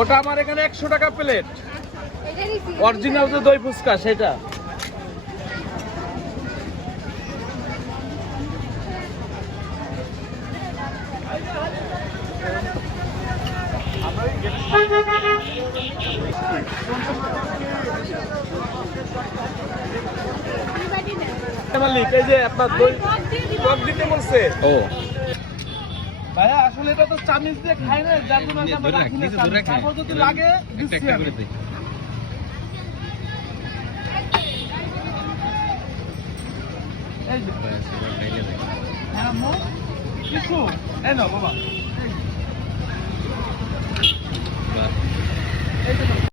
ওটা আমার এখানে 100 টাকা প্লেট। অরিজিনাল যে দই ফুচকা সেটা। মালিক এই যে আপনার দই টক দিতে বলছে। ও ভাইয়া আসলে এটা তো চামিচ দিয়ে খাই না, যার জন্য আমরা রাখি না। তারপর যদি লাগে দিচ্ছি আমি। এই যে হ্যাঁ মো কিছু এই নাও বাবা। এই যে